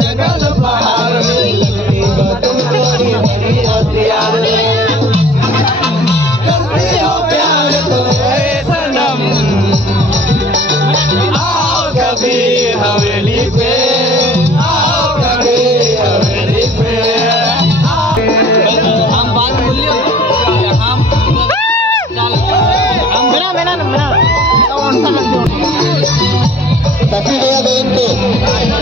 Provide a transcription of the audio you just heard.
जंगल पहाड़ में लगती तुम बड़ी बड़ी हथियार में करते हो प्यार तो है सनम आओ कभी हवेली पे आओ कभी हवेली पे हम बात बोलिए हम tapi dia ada itu